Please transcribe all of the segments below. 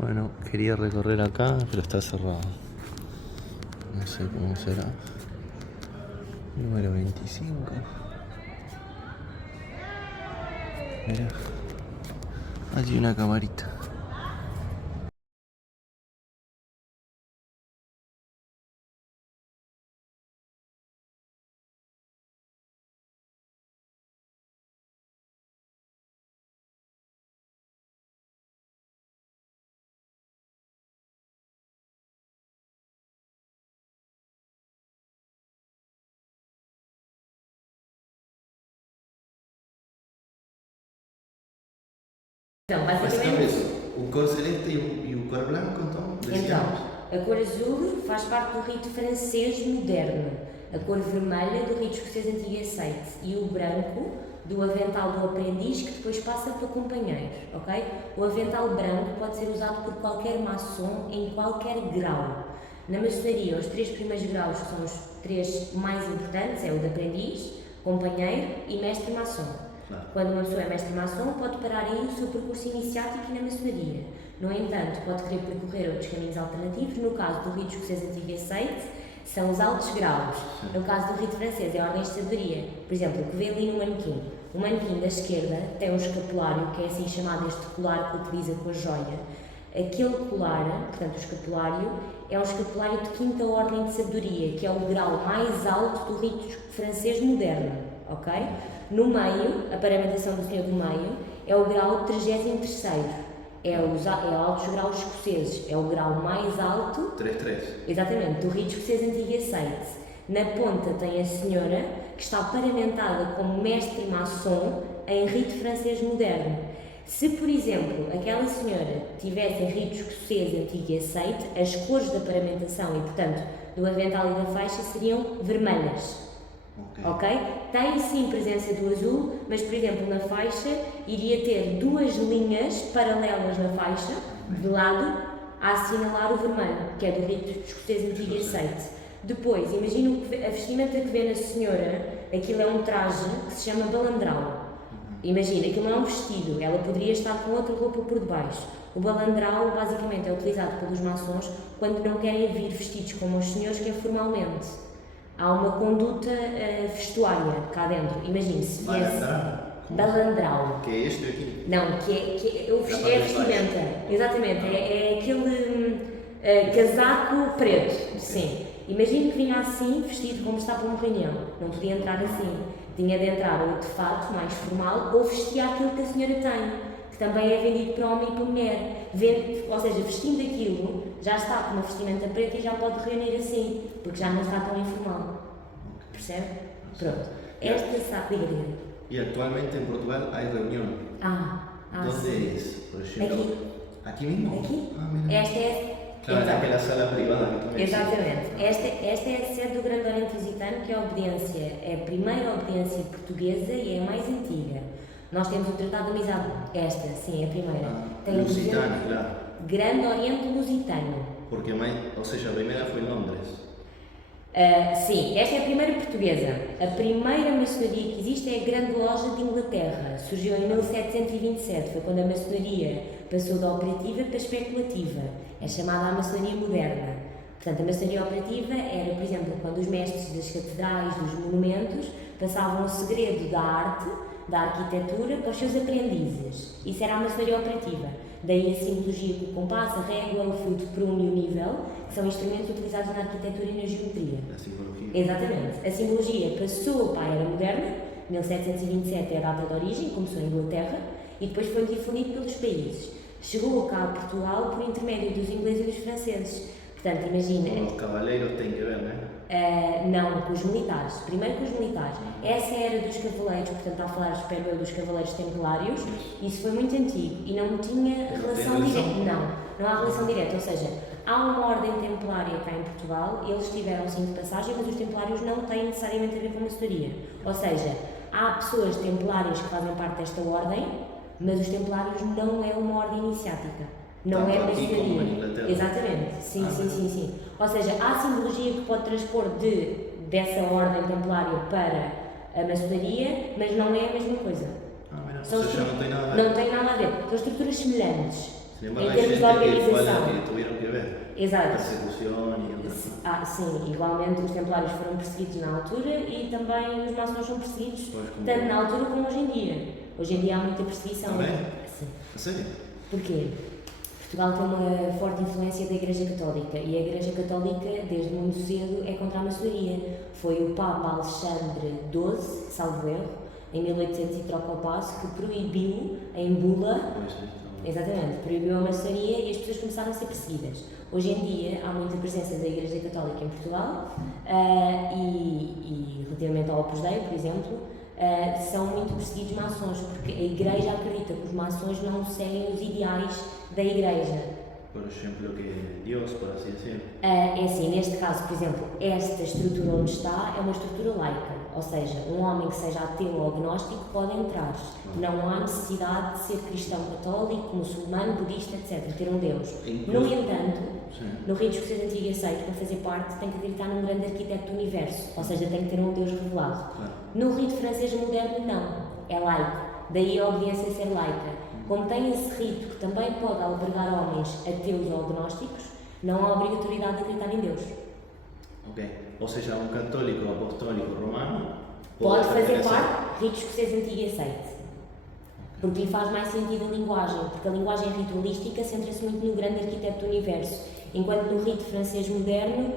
Bueno, quería recorrer acá, pero está cerrado. No sé cómo será. Número 25. Mira, allí una camarita. Então, Basicamente, basicamente, um cor celeste e um cor branco, então, decíamos. a cor azul faz parte do rito francês moderno, a cor vermelha do rito escocês antigo e aceite e o branco do avental do aprendiz que depois passa para companheiro, ok? O avental branco pode ser usado por qualquer maçom em qualquer grau. Na maçonaria, os 3 primeiros graus, que são os 3 mais importantes, é o de aprendiz, companheiro e mestre maçom. Claro. Quando uma pessoa é mestre maçom, pode parar aí o seu percurso iniciático na maçonaria. No entanto, pode querer percorrer outros caminhos alternativos. No caso do rito escocês antigo e aceite, são os altos graus. No caso do rito francês, é a ordem de sabedoria. Por exemplo, o que vê ali no manequim. O manequim da esquerda tem um escapulário, que é assim chamado este colar que utiliza com a joia. Aquele colar, portanto o escapulário, é um escapulário de quinta ordem de sabedoria, que é o grau mais alto do rito francês moderno, ok? No meio, a paramentação do senhor do meio, é o grau 33º, é altos graus escoceses, é o grau mais alto, 3-3. exatamente, do rito escocês antigo e aceite. Na ponta tem a senhora, que está paramentada como mestre maçom em rito francês moderno. Se, por exemplo, aquela senhora tivesse em rito escocês antigo e aceite, as cores da paramentação e, portanto, do avental e da faixa seriam vermelhas. Ok? Tem sim presença do azul, mas, por exemplo, na faixa iria ter 2 linhas paralelas na faixa, de lado, a assinalar o vermelho, que é do rito escocês antigo e aceite. Depois, imagina a vestimenta que vê na senhora, aquilo é um traje que se chama balandral. Imagina, aquilo não é um vestido, ela poderia estar com outra roupa por debaixo. O balandral, basicamente, é utilizado pelos maçons quando não querem vir vestidos como os senhores, que é formalmente. Há uma conduta vestuária cá dentro. Imagine se viesse balandral. Que é este aqui? Não, é vestimenta. Exatamente, é aquele casaco preto, sim. Imagine que vinha assim, vestido como está para uma reunião. Não podia entrar assim. Tinha de entrar ou de fato mais formal ou vestia aquilo que a senhora tem, que também é vendido para homem e para mulher. Ou seja, vestindo aquilo, já está com uma vestimenta preta e já pode reunir assim, porque já não está tão informal. Percebe? Pronto. Esta sabe, diga. E atualmente em Portugal há reunião. Onde é isso? Por exemplo, aqui. Aqui mesmo? Aqui? Mira. Esta é. Claro, naquela sala privada que também. Exatamente. Esta é a sede do Grande Oriente Lusitano, que é a obediência, é a primeira obediência portuguesa e é a mais antiga. Nós temos o Tratado de Amizade, esta, sim, é a primeira. Tem Lusitano, claro. Grande Oriente Lusitano. Porque ou seja, a primeira foi em Londres. Sim, esta é a primeira portuguesa. A primeira maçonaria que existe é a Grande Loja de Inglaterra. Surgiu em 1727, foi quando a maçonaria passou da operativa para a especulativa. É chamada a maçonaria moderna. Portanto, a maçonaria operativa era, por exemplo, quando os mestres das catedrais, dos monumentos, passavam o segredo da arte, da arquitetura, para os seus aprendizes. Isso era a maçonaria operativa. Daí a simbologia com o compasso, a régua, o fio de prumo e o nível, que são instrumentos utilizados na arquitetura e na geometria. A simbologia. Exatamente. A simbologia passou para a era moderna, 1727 é a data de origem, começou em Inglaterra, e depois foi difundido pelos países. Chegou cá a Portugal por intermédio dos ingleses e dos franceses. Portanto, imagina... Os cavaleiros têm que ver, não é? Não, com os militares. Primeiro com os militares. Essa era dos cavaleiros, portanto, está a falar, espero eu, dos cavaleiros templários. Isso foi muito antigo e não tinha relação direta. Não há relação direta. Ou seja, há uma ordem templária cá em Portugal, eles tiveram sim de passagem, mas os templários não têm necessariamente a ver com a maçonaria. Ou seja, há pessoas templárias que fazem parte desta ordem, mas os templários não é uma ordem iniciática. Não tanto é aqui como em maçonaria. Inglaterra. Exatamente, sim. Ou seja, há simbologia que pode transpor dessa ordem templária para a maçonaria, mas não é a mesma coisa. Ou seja, não tem nada a ver. Não tem nada a ver. São estruturas semelhantes. Sin embargo, Em hay termos de gente que fue organização. la que tuvieron que ver. Exato. Persecución y otras. Sim, igualmente os templários foram perseguidos na altura e também os maçons são perseguidos, Pois, como- tanto na altura como hoje em dia. Hoje em dia há muita perseguição. Também? Sim. ¿En serio? Porquê? Portugal tem uma forte influência da Igreja Católica e a Igreja Católica, desde muito cedo, é contra a maçonaria. Foi o Papa Alexandre XII, salvo erro, em 1800 e troca o passo, que proibiu em bula. Pues, sí, está bueno. Exatamente, proibiu a maçonaria e as pessoas começaram a ser perseguidas. Hoje em dia há muita presença da Igreja Católica em Portugal e relativamente ao Opus Dei, por exemplo, são muito perseguidos maçons, porque a Igreja acredita que os maçons não seguem os ideais da Igreja. Por ejemplo, que Dios, por así decirlo. É assim, neste caso, por exemplo, esta estrutura onde está é uma estrutura laica, ou seja, um homem que seja ateu ou agnóstico pode entrar. Não há necessidade de ser cristão católico, muçulmano, budista, etc., ter um Deus. No entanto, no rito escocês antigo e aceito, para fazer parte, tem que acreditar num grande arquiteto do universo, ou seja, tem que ter um Deus revelado. No rito francês moderno, não, é laico, daí a obediência ser laica. Como tem esse rito que também pode albergar homens ateus ou agnósticos, não há obrigatoriedade de acreditar em Deus. Ok. O sea, un católico apostólico romano Pode fazer pertenecer. parte, rito escocês antigo e aceite. Porque lhe faz mais sentido a linguagem, porque a linguagem ritualística centra-se muito no grande arquiteto do universo, enquanto no rito francês moderno,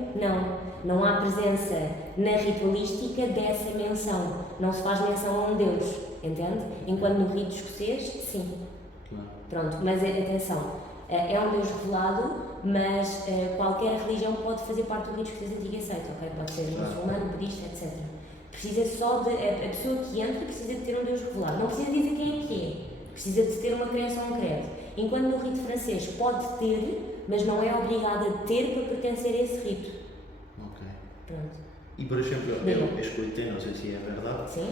não há presença na ritualística dessa menção, não se faz menção a um Deus, entende? Enquanto no rito escocês, sim. Claro. Pronto, mas atenção, é um Deus revelado, mas qualquer religião pode fazer parte do rito escocês antigo e aceito, ok? Pode ser muçulmano, budista, etc. Precisa só de. A pessoa que entra precisa de ter um Deus revelado. Não precisa dizer quem é que é. Precisa de ter uma crença ou um credo. Enquanto no rito francês pode ter, mas não é obrigada a ter para pertencer a esse rito. Ok. Pronto. Y por ejemplo, Diga. yo escuché, no sé si es verdad, Sim?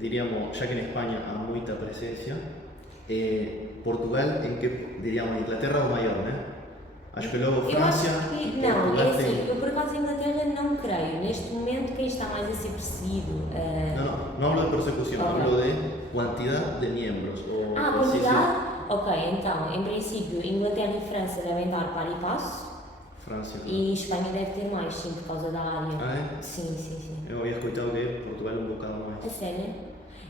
diríamos, ya que en España hay mucha presencia, Portugal, en qué, diríamos, Inglaterra o mayor, ¿no? Acho que luego Eu Francia acho que y não, Portugal é assim, tem- eu por acaso a Inglaterra não creio. Neste momento quem está mais a ser perseguido. No hablo de persecución, Ok. hablo de cantidad de miembros. O Quantidade? Ok, então, em princípio, Inglaterra e França devem dar par e passo Francia. e Espanha deve ter mais, sim, por causa da área. Ah, é? Sim, sim, sim. Yo había escuchado que Portugal un bocado A más. sério?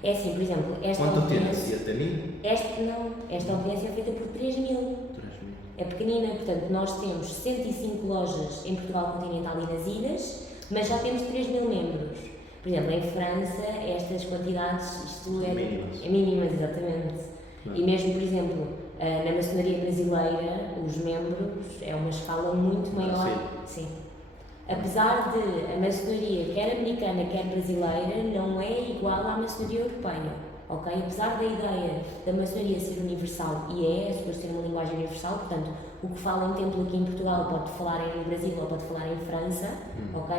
É assim, por exemplo, esta ¿Cuántos tienes? audiência. 7.000? Esta audiência é feita por 3.000. 3.000. É pequenina, portanto, nós temos 105 lojas em Portugal continental e nas ilhas, mas já temos 3.000 membros. Por exemplo, em França, estas quantidades, isto é Mínimas. é mínimas, exatamente. E mesmo, por exemplo, na maçonaria brasileira, os membros é uma escala muito maior. Brasil. Sim. Apesar de a maçonaria, quer americana, quer brasileira, não é igual à maçonaria europeia. Ok? Apesar da ideia da maçonaria ser universal, e é suposto ser uma linguagem universal, portanto, o que fala em templo aqui em Portugal pode falar em Brasil ou pode falar em França, ok?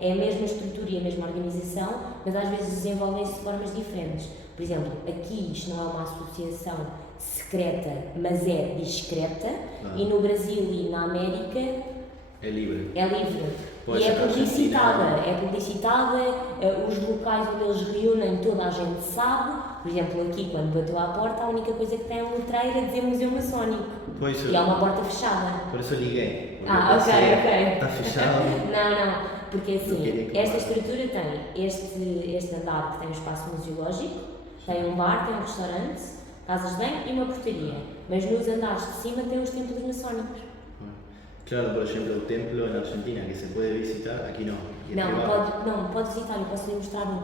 É a mesma estrutura e a mesma organização, mas às vezes desenvolvem-se de formas diferentes. Por exemplo, aqui isto não é uma associação secreta, mas é discreta, e no Brasil e na América Es libre. é livre. Pode E é ser na publicitada, Argentina. os locais onde eles reúnem toda a gente sabe. Por exemplo, aqui quando bateu à porta, a única coisa que tem é um letreiro a dizer Museu Maçónico. Pois E é uma porta fechada. Por eso ligué. porque Ok, pensé, ok. Está fechado. Não, porque Não queria assim, que esta pare. estrutura tem este andar que tem um espaço museológico, tem um bar, tem um restaurante, casas de banho e uma portaria. Mas nos andares de cima tem os templos maçónicos. Claro, por ejemplo, el templo en Argentina que se puede visitar, aquí no. Aquí es privado. Não, pode visitar, eu posso lhe mostrar um.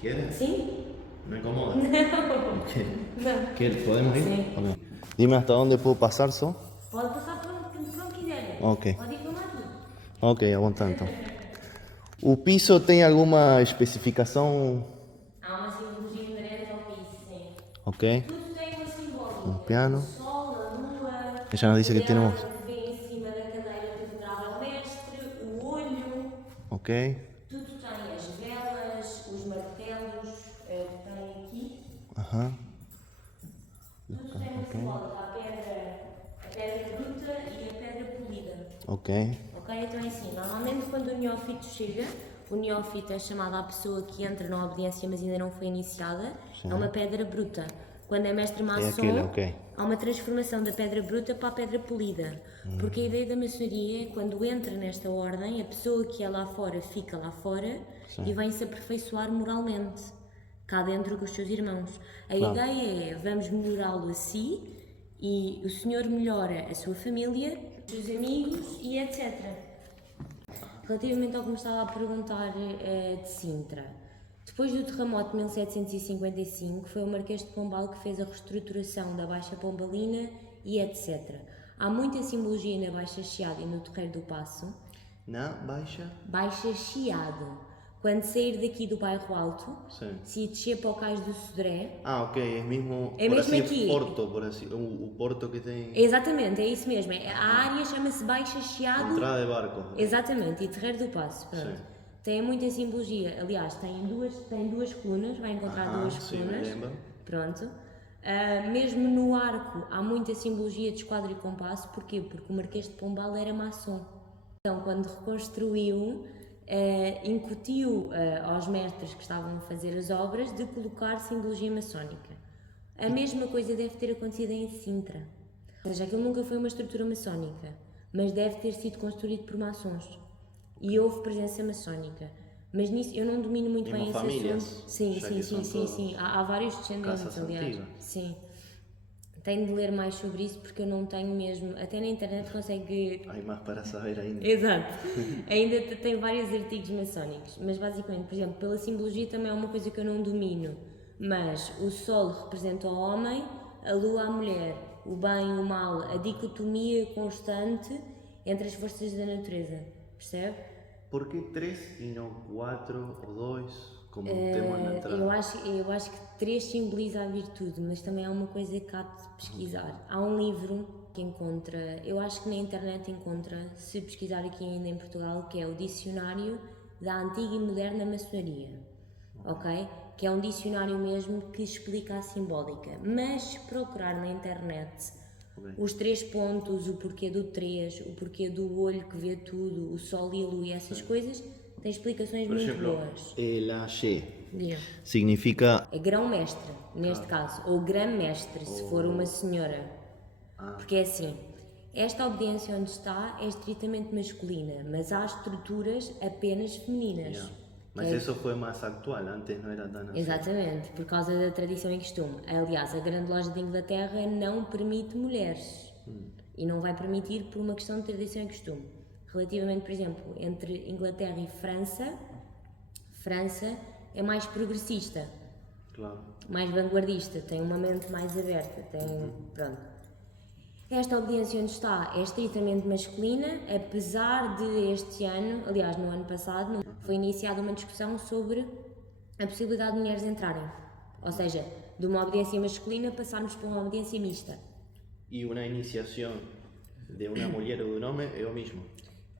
¿Quieres? Sim? Me incomoda. Não. ¿Qué? ¿Podemos ir? Sí. Ok. Dime hasta dónde puedo pasar, ¿so? Pode passar por onde quiser. Ok. Pode ir filmar tudo. Ok, aguanta então. O piso tem alguma especificação? Há uma simbologia inerente ao piso, sim. Ok. Tudo tem uma simbólica. Um piano. O sol, a lua. Ella nos dice que o tenemos- diabo que vem em cima da cadeira catedral ao mestre, o olho. Ok. Tudo tem as velas, os martelos, que tem aqui. Ajá. Tudo tem uma simbólica. A pedra bruta e a pedra polida. Ok. Ok? Então é assim, normalmente quando o neófito chega, o neófito é chamado à pessoa que entra na obediência mas ainda não foi iniciada, Sim. é uma pedra bruta. Quando é mestre maçom, aquele, ok. há uma transformação da pedra bruta para a pedra polida. Porque a ideia da maçonaria é quando entra nesta ordem, a pessoa que é lá fora fica lá fora e vem-se aperfeiçoar moralmente, cá dentro com os seus irmãos. A ideia é, vamos melhorá-lo a si e o senhor melhora a sua família, os seus amigos e etc. Relativamente ao que me estava a perguntar de Sintra, depois do terremoto de 1755, foi o Marquês de Pombal que fez a reestruturação da Baixa Pombalina e etc. Há muita simbologia na Baixa Chiado e no Terreiro do Paço. Na Baixa? Baixa Chiado. Quando sair daqui do bairro Alto, se descer para o Cais do Sodré... Ah, ok, é mesmo, é por mesmo assim, aqui. Porto, por assim, o porto que tem... Exatamente, é isso mesmo. A área chama-se Baixa Chiado. Entrada de barco. Exatamente, e Terreiro do Paço, pronto. Tem muita simbologia. Aliás, tem duas colunas, vai encontrar duas colunas. Pronto. Mesmo no arco há muita simbologia de esquadro e compasso. Porquê? Porque o Marquês de Pombal era maçom. Então, quando reconstruiu, incutiu aos mestres que estavam a fazer as obras de colocar simbologia maçónica. A mesma coisa deve ter acontecido em Sintra. Ou seja, aquilo nunca foi uma estrutura maçónica, mas deve ter sido construído por maçons. E houve presença maçónica. Mas nisso eu não domino muito bem esse assunto. Sim. Há vários descendentes, aliás. Sim. Tenho de ler mais sobre isso porque eu não tenho mesmo. Até na internet consegue. Há mais para saber ainda. Exato. Ainda tem vários artigos maçónicos. Mas basicamente, por exemplo, pela simbologia também é uma coisa que eu não domino. Mas o Sol representa o homem, a Lua a mulher, o bem e o mal, a dicotomia constante entre as forças da natureza. Percebe? Por que 3 e não 4 ou 2, como temos na entrada? Eu acho que 3 simboliza a virtude, mas também há uma coisa que há de pesquisar. Há um livro que encontra, eu acho que na internet encontra, se pesquisar aqui ainda em Portugal, que é o Dicionário da Antiga e Moderna Maçonaria, ok? Que é um dicionário mesmo que explica a simbólica. Mas se procurar na internet os 3 pontos, o porquê do 3, o porquê do olho que vê tudo, o sol e a lua e essas coisas, tem explicações muito boas. El Axé Diga. significa... É grão-mestre, neste caso, ou grã-mestre, se for uma senhora. Porque é assim, esta obediência onde está é estritamente masculina, mas há estruturas apenas femininas. Mas isso foi mais atual, antes não era tão assim. Exatamente, por causa da tradição e costume. Aliás, a Grande Loja de Inglaterra não permite mulheres. E não vai permitir por uma questão de tradição e costume. Relativamente, por exemplo, entre Inglaterra e França é mais progressista. Claro. Mais vanguardista, tem uma mente mais aberta, pronto. Esta obediência onde está é estritamente masculina, apesar de este ano, aliás no ano passado, foi iniciada uma discussão sobre a possibilidade de mulheres entrarem. Ou seja, de uma obediência masculina passarmos para uma obediência mista. E uma iniciação de uma mulher ou de um homem é o mesmo?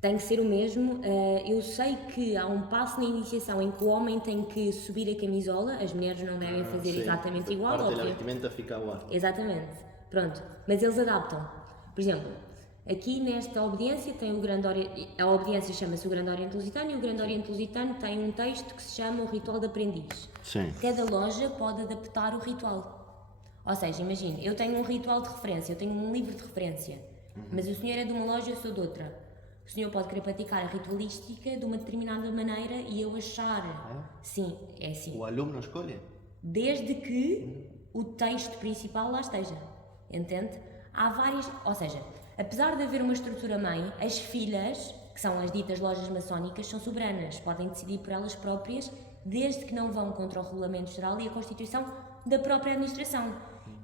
Tem que ser o mesmo. Eu sei que há um passo na iniciação em que o homem tem que subir a camisola, as mulheres não devem fazer exatamente igual. Parte da vestimenta fica igual. Exatamente. Pronto, mas eles adaptam. Por exemplo, aqui nesta obediência tem o Grande Oriente, a obediência chama-se o Grande Oriente Lusitano e o Grande Oriente Lusitano tem um texto que se chama o Ritual de Aprendiz. Sim. Cada loja pode adaptar o ritual. Ou seja, imagine, eu tenho um ritual de referência, eu tenho um livro de referência, mas o senhor é de uma loja e eu sou de outra. O senhor pode querer praticar a ritualística de uma determinada maneira e eu achar. Sim, é assim. O aluno escolhe? Desde que o texto principal lá esteja. Entende? Há várias, ou seja, apesar de haver uma estrutura mãe, as filhas, que são as ditas lojas maçónicas, são soberanas, podem decidir por elas próprias, desde que não vão contra o Regulamento Geral e a Constituição da própria administração.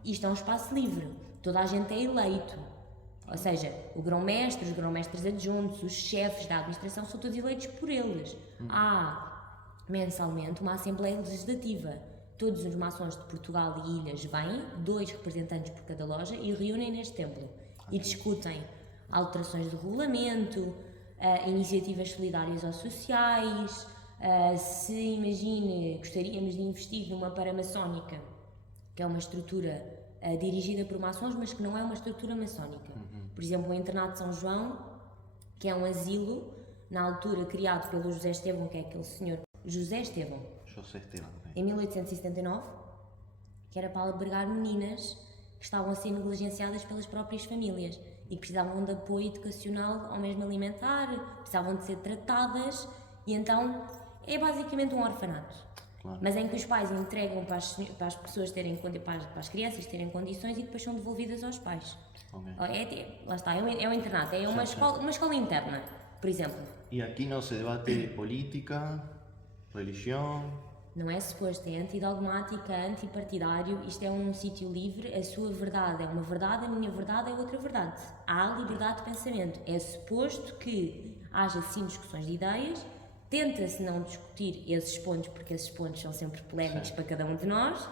Isto é um espaço livre, toda a gente é eleito, ou seja, o grão-mestre, os grão-mestres adjuntos, os chefes da administração são todos eleitos por eles. Há mensalmente uma Assembleia Legislativa. Todos os maçons de Portugal e ilhas vêm, 2 representantes por cada loja, e reúnem neste templo e discutem alterações do regulamento, iniciativas solidárias ou sociais, se imagine, gostaríamos de investir numa paramaçónica, que é uma estrutura dirigida por maçons, mas que não é uma estrutura maçónica. Por exemplo, o Internato de São João, que é um asilo, na altura criado pelo José Estevão, que é aquele senhor, José Estevão, José Estevão. em 1879, que era para albergar meninas que estavam a ser negligenciadas pelas próprias famílias e que precisavam de apoio educacional ou mesmo alimentar, precisavam de ser tratadas, e então é basicamente um orfanato. Claro. Mas em que os pais entregam para as pessoas terem, para as crianças terem condições e depois são devolvidas aos pais. Okay. Lá está, é um internato, é uma escola interna, por exemplo. E aqui não se debate política, religião. Não é suposto, é antidogmática, antipartidário, isto é um sítio livre, a sua verdade é uma verdade, a minha verdade é outra verdade. Há liberdade de pensamento, é suposto que haja sim discussões de ideias, tenta-se não discutir esses pontos, porque esses pontos são sempre polémicos para cada um de nós,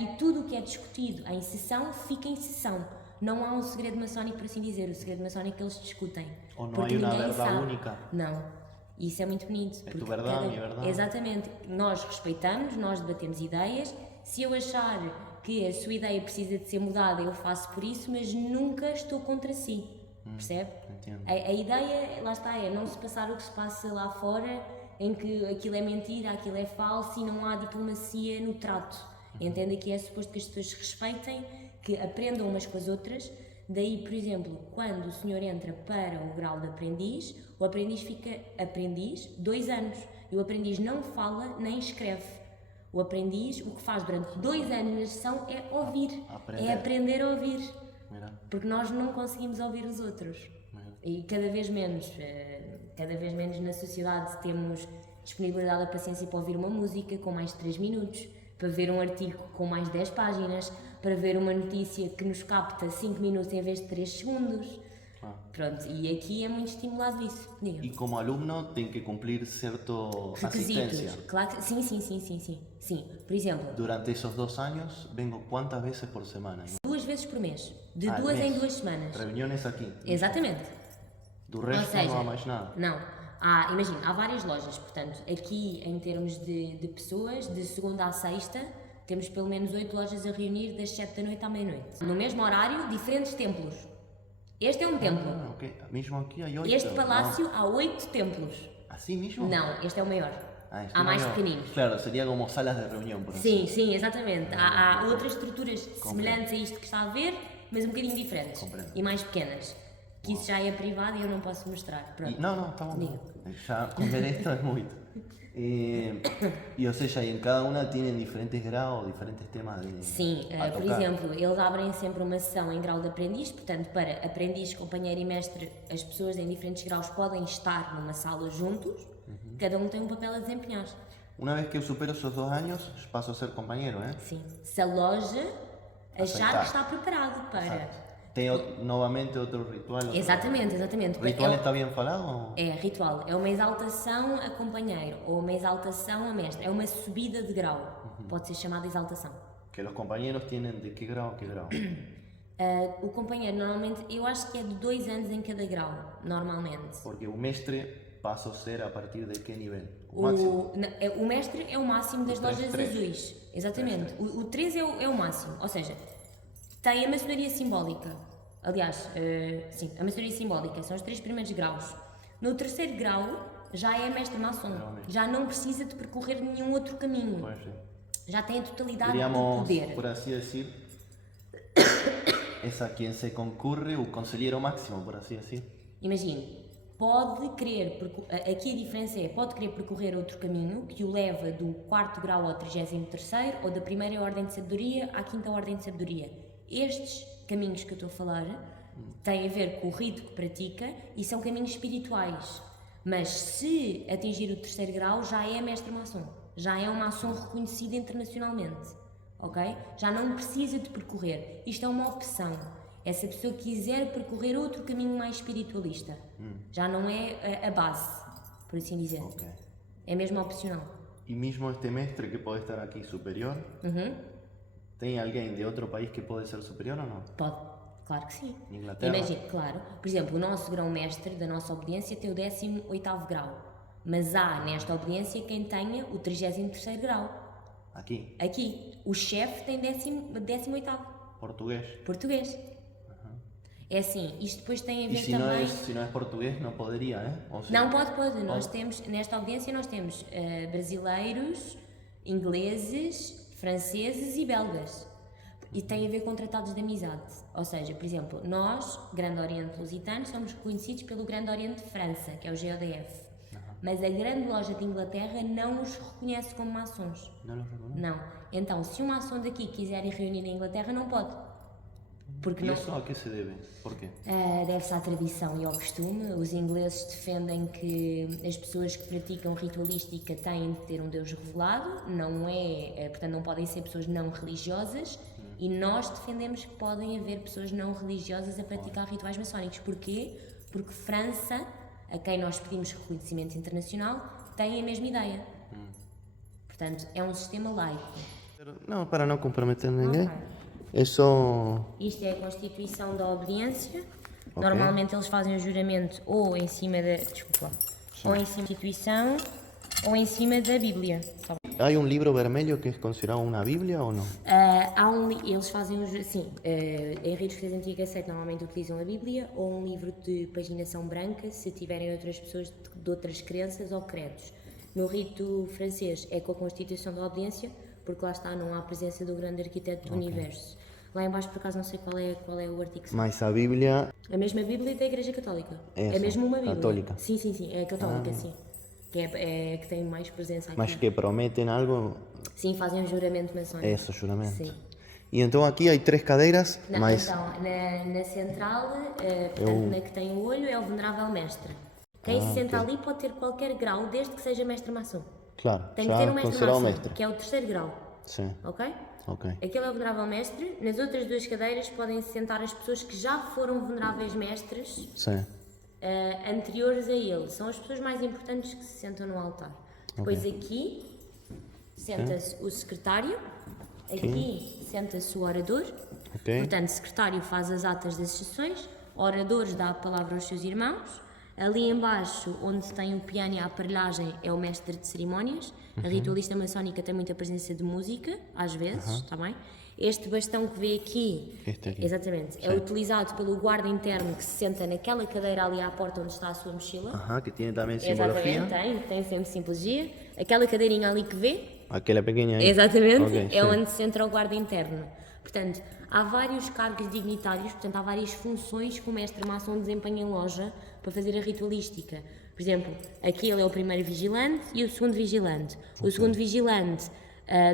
e tudo o que é discutido em sessão fica em sessão. Não há um segredo maçónico, por assim dizer, o segredo maçónico que eles discutem. Ou não há uma verdade única. Não. E isso é muito bonito. É tu verdade, minha verdade. Exatamente. Nós respeitamos, nós debatemos ideias. Se eu achar que a sua ideia precisa de ser mudada, eu faço por isso, mas nunca estou contra si. Percebe? Entendo. A ideia, lá está, é não se passar o que se passa lá fora, em que aquilo é mentira, aquilo é falso e não há diplomacia no trato. Entenda que é suposto que as pessoas respeitem, que aprendam umas com as outras. Daí, por exemplo, quando o senhor entra para o grau de aprendiz, o aprendiz fica aprendiz 2 anos e o aprendiz não fala nem escreve. O aprendiz, o que faz durante 2 anos na sessão é ouvir, é aprender a ouvir. Mira. Porque nós não conseguimos ouvir os outros. E cada vez menos na sociedade temos disponibilidade da paciência para ouvir uma música com mais de 3 minutos, para ver um artigo com mais de 10 páginas, para ver uma notícia que nos capta 5 minutos em vez de 3 segundos. Pronto, e aqui é muito estimulado isso. Diga. E como aluno tem que cumprir certo assistência. Claro que sim. Por exemplo, Durante esos 2 años vengo ¿cuántas veces por semana? 2 vezes por mês, de 2 em 2 semanas. Reuniões aqui. Exatamente. Do resto Ou seja, não há mais nada. Não. Imagina, há várias lojas, portanto, aqui em termos de pessoas, de segunda à sexta, temos pelo menos 8 lojas a reunir das 7 da noite à meia-noite. No mesmo horário, diferentes templos. Este é um templo. Ok. Mesmo aqui há 8. Este palácio há 8 templos. Assim mesmo? Não, este é o maior. Este Há mais maior. pequeninos. Claro, seria como salas de reunião, por assim. Sim, exatamente. Há outras estruturas semelhantes a isto que está a ver, mas um bocadinho diferentes. Compreendo. E mais pequenas. Que isso já é privado e eu não posso mostrar. Pronto. Não, está bom. Diga. Já com ver esto é muito. E ou seja, em cada uma têm diferentes graus, diferentes temas de. Sim, por tocar. exemplo, eles abrem sempre uma sessão em grau de aprendiz, portanto, para aprendiz, companheiro e mestre, as pessoas em diferentes graus podem estar numa sala juntos, cada um tem um papel a desempenhar. Uma vez que eu supero esos 2 anos, passo a ser companheiro, é? Sim. Se a loja achar Aceitar. que está preparado para. Tem novamente outro ritual? Exatamente. O ritual está bem falado? É ritual, é uma exaltação a companheiro ou uma exaltação a mestre, é uma subida de grau, pode ser chamada exaltação. Que os companheiros têm de que grau a que grau? O companheiro normalmente, eu acho que é de 2 anos em cada grau, normalmente. Porque o mestre passa a ser a partir de que nível? O máximo? O mestre é o máximo das três, lojas três. azuis, exatamente. O 3 é o máximo, ou seja, tem a maçonaria simbólica. Aliás, sim, a maçonaria simbólica são os 3 primeiros graus. No 3º grau já é mestre maçom, já não precisa de percorrer nenhum outro caminho. Pois sim. Já tem a totalidade Diríamos, do poder. por assim dizer, é a quem se concorre o conselheiro máximo, por assim dizer. Imagine, pode querer, aqui a diferença é, pode querer percorrer outro caminho que o leva do 4º grau ao 33º ou da 1ª ordem de sabedoria à 5ª ordem de sabedoria. Estes caminhos que eu estou a falar têm a ver com o rito que pratica e são caminhos espirituais. Mas se atingir o 3º grau já é mestre maçom, já é um maçom reconhecido internacionalmente, ok? Já não precisa de percorrer, isto é uma opção. Se a pessoa quiser percorrer outro caminho mais espiritualista, já não é a base, por assim dizer. Okay. É mesmo opcional. E mesmo este mestre que pode estar aqui superior, tem alguém de outro país que pode ser superior ou não? Pode, claro que sim. Inglaterra? Imagina, claro. Por exemplo, o nosso grão-mestre da nossa obediência tem o 18º grau, mas há nesta obediência quem tenha o 33º grau. Aqui? Aqui, o chefe tem 18º. Português? É assim, isto depois tem a ver E se também... não é português, não poderia, é? Ou seja, Não, pode. Nós temos, nesta audiência nós temos brasileiros, ingleses, franceses e belgas. E tem a ver com tratados de amizade. Ou seja, por exemplo, nós, Grande Oriente Lusitano, somos reconhecidos pelo Grande Oriente de França, que é o GODF. Mas a grande loja de Inglaterra não os reconhece como maçons. Não. Então, se um maçom daqui quiser ir reunir na Inglaterra, não pode. Porque ¿Y eso a qué se debe? ¿Por qué? Deve-se à tradição e ao costume. Os ingleses defendem que as pessoas que praticam ritualística têm de ter um Deus revelado, portanto não podem ser pessoas não religiosas, e nós defendemos que podem haver pessoas não religiosas a praticar rituais maçónicos. Porquê? Porque França, a quem nós pedimos reconhecimento internacional, tem a mesma ideia. Portanto, é um sistema laico. No, para no comprometer a ninguém. Ok. Eso... Isto é a Constituição da Obediência. Normalmente eles fazem o juramento ou em cima da... ou em cima da Constituição ou em cima da Bíblia. ¿Hay un libro vermelho que es considerado una Biblia o no? Eles fazem em ritos que antigos aceitam, normalmente utilizam a Bíblia ou um livro de paginação branca, se tiverem outras pessoas de outras crenças ou credos. No rito francês é com a Constituição da Obediência, porque lá está, não há a presença do grande arquiteto do universo. Lá em baixo, por acaso, não sei qual é o artigo. Mas a Bíblia... A mesma Bíblia da Igreja Católica. Essa, é mesmo uma Bíblia. católica. Sim, é católica, sim. Que tem mais presença aqui. Mas que prometem algo... Sim, fazem um juramento maçónico. Eso, juramento. Sim. E então aqui há 3 cadeiras, mas... Então, na central, portanto, na que tem o olho, é o Venerável Mestre. Quem se senta ali pode ter qualquer grau, desde que seja mestre maçom. Claro, Tem que ter um mestre maçom, mestre. que é o 3º grau. Sim. Ok? Ok. Aquele é o Venerável Mestre. Nas outras 2 cadeiras podem se sentar as pessoas que já foram veneráveis mestres Sim. anteriores a ele. São as pessoas mais importantes que se sentam no altar. Depois aqui senta-se o secretário, aqui senta-se o orador. Ok. Portanto, o secretário faz as atas das sessões, oradores dá a palavra aos seus irmãos. Ali embaixo, onde tem o piano e a aparelhagem, é o mestre de cerimónias. A ritualista maçónica tem muita presença de música, às vezes, está bem? Este bastão que vê aqui, Este aqui. exatamente, é utilizado pelo guarda interno que se senta naquela cadeira ali à porta onde está a sua mochila. Ajá, que tiene también simbología. Exatamente, tem sempre simbologia. Aquela cadeirinha ali que vê, Aquela pequeña ahí. exatamente, Ok, é sim. onde se entra o guarda interno. Portanto, há vários cargos dignitários, portanto, há várias funções que o mestre maçom desempenha em loja para fazer a ritualística. Por exemplo, aqui ele é o primeiro vigilante e o segundo vigilante. O segundo vigilante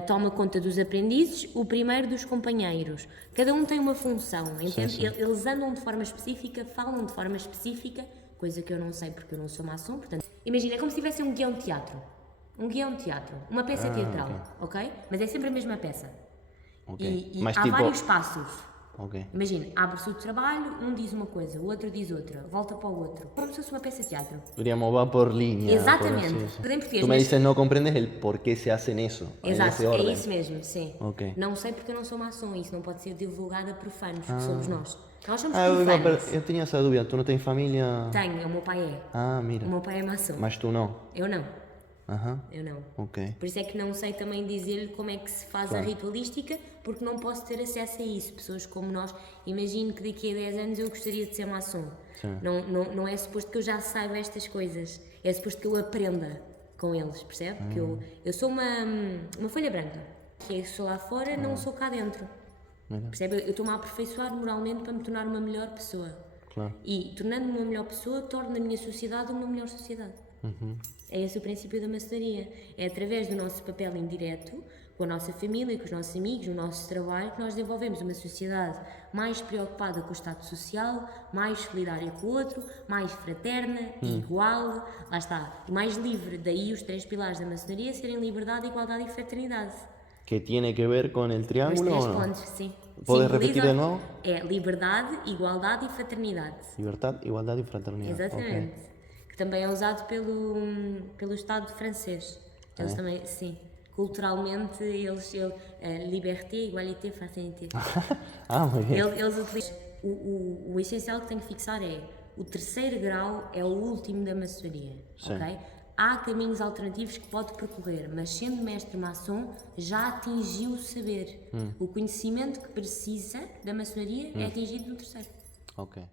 toma conta dos aprendizes, o primeiro dos companheiros. Cada um tem uma função, entende? Sim. Eles andam de forma específica, falam de forma específica, coisa que eu não sei porque eu não sou maçom. Portanto, imagina, é como se tivesse um guião de teatro. Um guião de teatro, uma peça teatral, ok? Mas é sempre a mesma peça. Ok. E Mas há tipo... vários passos. Ok. Imagina, abre-se o trabalho, um diz uma coisa, o outro diz outra, volta para o outro. Como se fosse uma peça de teatro. Diríamos, va por línea. Exatamente. Por así Tudo em português, Tú me mas- dices, no comprendes el por qué se hacen eso. en Exato, ese é orden. isso mesmo, sim. Ok. Não sei porque eu não sou maçom, isso não pode ser divulgado a profanos, que somos nós. Nós somos Ah, profanos. eu tinha essa dúvida. Tu não tens família? Tenho, o meu pai é. Ah, mira. O meu pai é maçom. Mas tu não. Eu não, Ajá. eu não. Ok. Por isso é que não sei também dizer-lhe como é que se faz a ritualística, porque não posso ter acesso a isso. Pessoas como nós, imagino que daqui a 10 anos eu gostaria de ser maçom. Sim. Não é suposto que eu já saiba estas coisas, é suposto que eu aprenda com eles, percebe? Que eu sou uma folha branca, que eu sou lá fora, não sou cá dentro. Mira. Percebe? Eu estou-me a aperfeiçoar moralmente para me tornar uma melhor pessoa. Claro. E, tornando-me uma melhor pessoa, torno a minha sociedade uma melhor sociedade. É esse o princípio da maçonaria. É através do nosso papel indireto, com a nossa família, com os nossos amigos, no nosso trabalho, que nós desenvolvemos uma sociedade mais preocupada com o estado social, mais solidária com o outro, mais fraterna, igual, lá está, e mais livre. Daí os 3 pilares da maçonaria serem liberdade, igualdade e fraternidade. Que tiene que ver con el Os triángulo 3 o no? pontos, sim. ¿Puedes Simboliza- repetir de nuevo? É liberdade, igualdade e fraternidade. Libertad, igualdad y fraternidad. Exatamente. Que também é usado pelo Estado francês. Eles também, sim. Culturalmente, liberté, igualité, fraternité. Ok. Ah, muy bien. Eles utilizam. O essencial que tenho que fixar é: o 3º grau é o último da maçonaria. Sim. Ok? Há caminhos alternativos que pode percorrer, mas sendo mestre maçom, já atingiu o saber. O conhecimento que precisa da maçonaria é atingido no 3º. Ok.